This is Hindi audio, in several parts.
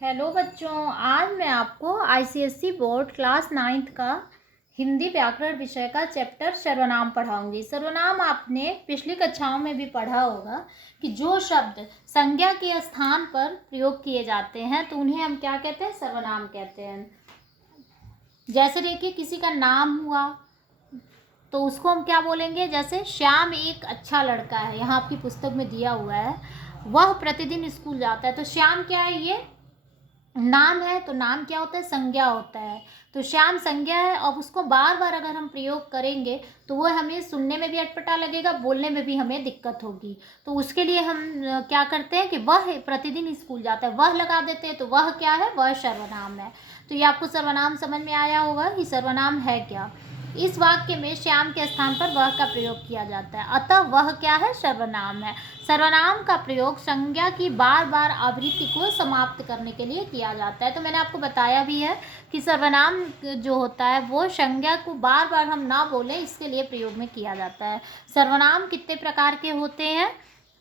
हेलो बच्चों, आज मैं आपको आईसीएसई बोर्ड क्लास 9th का हिंदी व्याकरण विषय का चैप्टर सर्वनाम पढ़ाऊंगी। सर्वनाम आपने पिछली कक्षाओं में भी पढ़ा होगा कि जो शब्द संज्ञा के स्थान पर प्रयोग किए जाते हैं तो उन्हें हम क्या कहते हैं? सर्वनाम कहते हैं। जैसे देखिए, किसी का नाम हुआ तो उसको हम क्या बोलेंगे? जैसे श्याम एक अच्छा लड़का है, यहाँ आपकी पुस्तक में दिया हुआ है, वह प्रतिदिन स्कूल जाता है। तो श्याम क्या है? ये नाम है। तो नाम क्या होता है? संज्ञा होता है। तो श्याम संज्ञा है। अब उसको बार बार अगर हम प्रयोग करेंगे तो वो हमें सुनने में भी अटपटा लगेगा, बोलने में भी हमें दिक्कत होगी। तो उसके लिए हम क्या करते हैं कि वह प्रतिदिन स्कूल जाता है, वह लगा देते हैं। तो वह क्या है? वह सर्वनाम है। तो ये आपको सर्वनाम समझ में आया होगा कि सर्वनाम है क्या। इस वाक्य में श्याम के स्थान पर वह का प्रयोग किया जाता है, अतः वह क्या है? सर्वनाम है। सर्वनाम का प्रयोग संज्ञा की बार बार आवृत्ति को समाप्त करने के लिए किया जाता है। तो मैंने आपको बताया भी है कि सर्वनाम जो होता है वो संज्ञा को बार बार हम ना बोलें, इसके लिए प्रयोग में किया जाता है। सर्वनाम कितने प्रकार के होते हैं?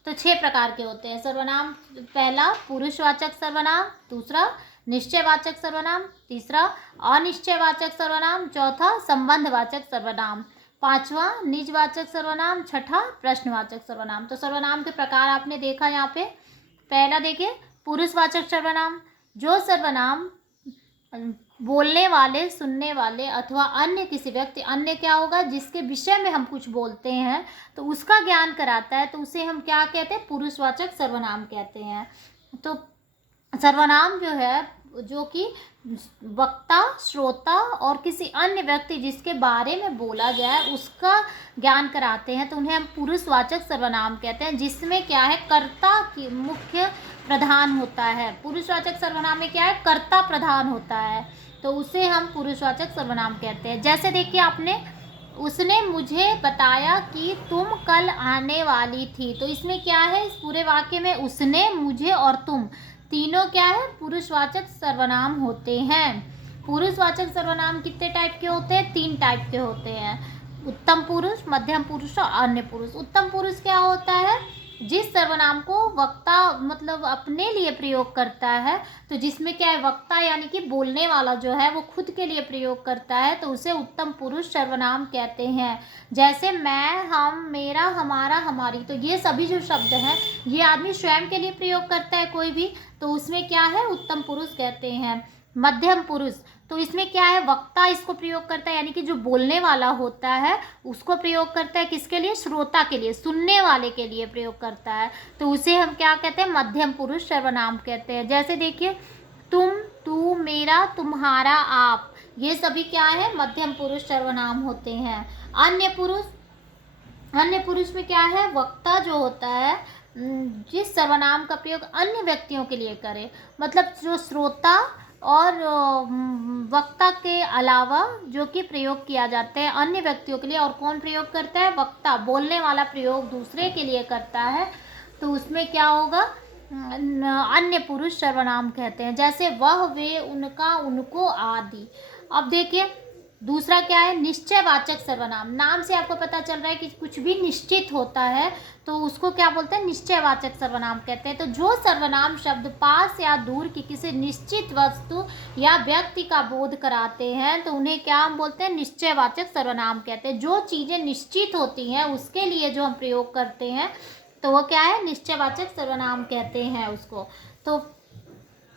तो 6 प्रकार के होते हैं सर्वनाम। पहला पुरुषवाचक सर्वनाम, दूसरा निश्चयवाचक सर्वनाम, तीसरा अनिश्चयवाचक सर्वनाम, चौथा संबंधवाचक सर्वनाम, पांचवा निजवाचक सर्वनाम, छठा प्रश्नवाचक सर्वनाम। तो सर्वनाम के प्रकार आपने देखा यहाँ पे। पहला देखिए, पुरुषवाचक सर्वनाम। जो सर्वनाम बोलने वाले, सुनने वाले अथवा अन्य किसी व्यक्ति, अन्य क्या होगा? जिसके विषय में हम कुछ बोलते हैं तो उसका ज्ञान कराता है, तो उसे हम क्या कहते हैं? पुरुषवाचक सर्वनाम कहते हैं। तो सर्वनाम जो है, जो कि वक्ता, श्रोता और किसी अन्य व्यक्ति जिसके बारे में बोला जाए उसका ज्ञान कराते हैं, तो उन्हें हम पुरुषवाचक सर्वनाम कहते हैं, जिसमें क्या है? कर्ता की मुख्य प्रधान होता है। पुरुषवाचक सर्वनाम में क्या है? कर्ता प्रधान होता है, तो उसे हम पुरुषवाचक सर्वनाम कहते हैं। जैसे देखिए, आपने उसने मुझे बताया कि तुम कल आने वाली थी। तो इसमें क्या है? इस पूरे वाक्य में उसने, मुझे और तुम तीनों क्या है? पुरुषवाचक सर्वनाम होते हैं। पुरुषवाचक सर्वनाम कितने टाइप के होते हैं? 3 टाइप के होते हैं, उत्तम पुरुष, मध्यम पुरुष और अन्य पुरुष। उत्तम पुरुष क्या होता है? जिस सर्वनाम को वक्ता मतलब अपने लिए प्रयोग करता है, तो जिसमें क्या है? वक्ता यानी कि बोलने वाला जो है वो खुद के लिए प्रयोग करता है, तो उसे उत्तम पुरुष सर्वनाम कहते हैं। जैसे मैं, हम, मेरा, हमारा, हमारी, तो ये सभी जो शब्द हैं ये आदमी स्वयं के लिए प्रयोग करता है कोई भी, तो उसमें क्या है? उत्तम पुरुष कहते हैं। मध्यम पुरुष, तो इसमें क्या है? वक्ता इसको प्रयोग करता है, यानी कि जो बोलने वाला होता है उसको प्रयोग करता है। किसके लिए? श्रोता के लिए, सुनने वाले के लिए प्रयोग करता है, तो उसे हम क्या कहते हैं? मध्यम पुरुष सर्वनाम कहते हैं। जैसे देखिए, तुम, तू, मेरा, तुम्हारा, आप, ये सभी क्या है? मध्यम पुरुष सर्वनाम होते हैं। अन्य पुरुष, अन्य पुरुष में क्या है? वक्ता जो होता है जिस सर्वनाम का प्रयोग अन्य व्यक्तियों के लिए करे, मतलब जो श्रोता और वक्ता के अलावा जो कि प्रयोग किया जाता है अन्य व्यक्तियों के लिए। और कौन प्रयोग करता है? वक्ता, बोलने वाला प्रयोग दूसरे के लिए करता है, तो उसमें क्या होगा? अन्य पुरुष सर्वनाम कहते हैं। जैसे वह, वे, उनका, उनको आदि। अब देखिए, दूसरा क्या है? निश्चयवाचक सर्वनाम। नाम से आपको पता चल रहा है कि कुछ भी निश्चित होता है तो उसको क्या बोलते हैं? निश्चयवाचक सर्वनाम कहते हैं। तो जो सर्वनाम शब्द पास या दूर की किसी निश्चित वस्तु या व्यक्ति का बोध कराते हैं तो उन्हें क्या हम बोलते हैं? निश्चयवाचक सर्वनाम कहते हैं। जो चीज़ें निश्चित होती हैं उसके लिए जो हम प्रयोग करते हैं तो वो क्या है? निश्चयवाचक सर्वनाम कहते हैं उसको। तो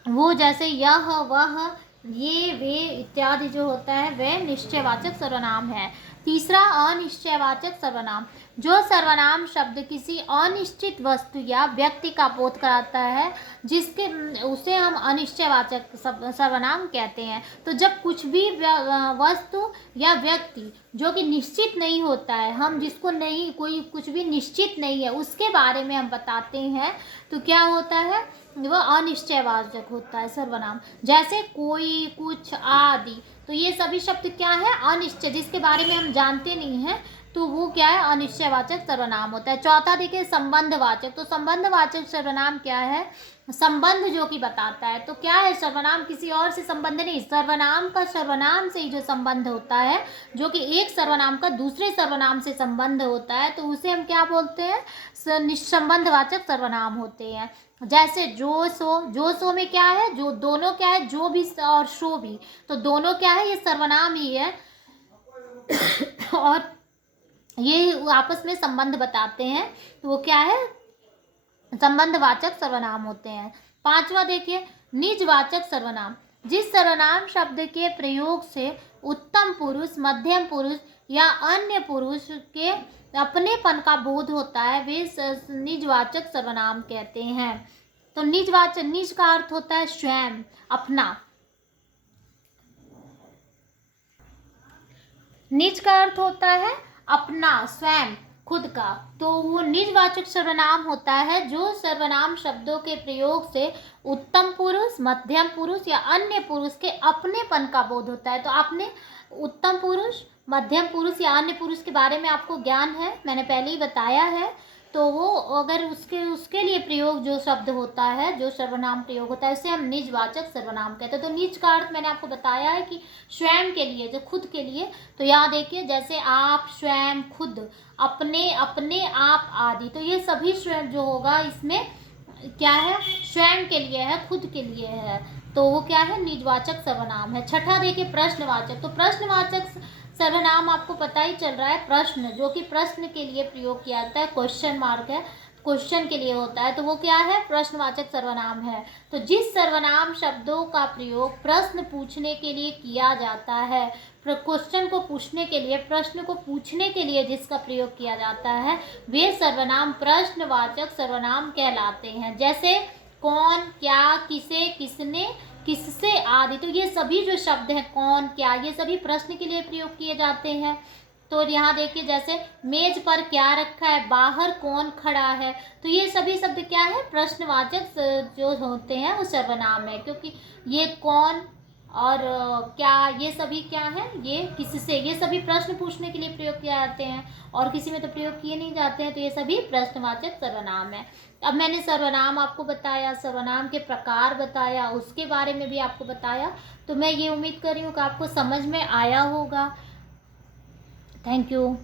वो जैसे यह, वह, ये, वे इत्यादि जो होता है वह निश्चयवाचक सर्वनाम है। तीसरा अनिश्चयवाचक सर्वनाम। जो सर्वनाम शब्द किसी अनिश्चित वस्तु या व्यक्ति का बोध कराता है जिसके उसे हम अनिश्चयवाचक सर्वनाम कहते हैं। तो जब कुछ भी वस्तु या व्यक्ति जो कि निश्चित नहीं होता है, हम जिसको नहीं, कोई कुछ भी निश्चित नहीं है उसके बारे में हम बताते हैं, तो क्या होता है? वह अनिश्चयवाचक होता है सर्वनाम। जैसे कोई, कुछ आदि। तो ये सभी शब्द क्या है, अनिश्चय, जिसके बारे में हम जानते नहीं हैं, तो वो क्या है, अनिश्चयवाचक सर्वनाम होता है। चौथा देखिए संबंधवाचक। तो संबंधवाचक सर्वनाम क्या है, संबंध जो कि बताता है। तो क्या है, सर्वनाम किसी और से संबंध नहीं, सर्वनाम का सर्वनाम से ही जो संबंध होता है, जो कि एक सर्वनाम का दूसरे सर्वनाम से संबंध होता है, तो उसे हम क्या बोलते हैं, निसंबंधवाचक सर्वनाम होते हैं। जैसे जो सो में क्या है, जो दोनों क्या है, जो भी और शो भी, तो दोनों क्या है, ये सर्वनाम ही है और ये आपस में संबंध बताते हैं, तो वो क्या है, संबंधवाचक सर्वनाम होते हैं। पांचवा देखिए निजवाचक सर्वनाम। जिस सर्वनाम शब्द के प्रयोग से उत्तम पुरुष, मध्यम पुरुष या अन्य पुरुष के अपनेपन का बोध होता है, वे निजवाचक सर्वनाम कहते हैं। तो निजवाचक, निज का अर्थ होता है स्वयं, अपना। निज का अर्थ होता है अपना, स्वयं, खुद का। तो वो निजवाचक सर्वनाम होता है जो सर्वनाम शब्दों के प्रयोग से उत्तम पुरुष, मध्यम पुरुष या अन्य पुरुष के अपनेपन का बोध होता है। तो आपने उत्तम पुरुष, मध्यम पुरुष या अन्य पुरुष के बारे में आपको ज्ञान है, मैंने पहले ही बताया है। तो वो अगर उसके लिए प्रयोग जो शब्द होता है, जो सर्वनाम प्रयोग होता है, उसे हम निजवाचक सर्वनाम कहते हैं। तो निज का अर्थ मैंने आपको बताया है कि स्वयं के लिए, जो खुद के लिए। तो यहाँ देखिए जैसे आप, स्वयं, खुद, अपने, अपने आप आदि। तो ये सभी स्वयं जो होगा इसमें क्या है, स्वयं के लिए है, खुद के लिए है, तो वो क्या है, निजवाचक सर्वनाम है। छठा देखिए प्रश्नवाचक। तो प्रश्नवाचक सर्वनाम आपको पता ही चल रहा है, प्रश्न, जो कि प्रश्न के लिए प्रयोग किया जाता है, क्वेश्चन मार्क है, क्वेश्चन के लिए होता है, तो वो क्या है, प्रश्नवाचक सर्वनाम है। तो जिस सर्वनाम शब्दों का प्रयोग प्रश्न पूछने के लिए किया जाता है, क्वेश्चन को पूछने के लिए, प्रश्न को पूछने के लिए जिसका प्रयोग किया जाता है, वे सर्वनाम प्रश्नवाचक सर्वनाम कहलाते हैं। जैसे कौन, क्या, किसे, किसने, किससे आदि। तो ये सभी जो शब्द हैं, कौन, क्या, ये सभी प्रश्न के लिए प्रयोग किए जाते हैं। तो यहाँ देखिए जैसे मेज पर क्या रखा है, बाहर कौन खड़ा है, तो ये सभी शब्द क्या है, प्रश्नवाचक जो होते हैं वो सर्वनाम है, क्योंकि ये कौन और क्या, ये सभी क्या है, ये किससे, ये सभी प्रश्न पूछने के लिए प्रयोग किए जाते हैं और किसी में तो प्रयोग किए नहीं जाते हैं, तो ये सभी प्रश्नवाचक सर्वनाम है। अब मैंने सर्वनाम आपको बताया, सर्वनाम के प्रकार बताया, उसके बारे में भी आपको बताया। तो मैं ये उम्मीद कर रही हूँ कि आपको समझ में आया होगा। Thank you.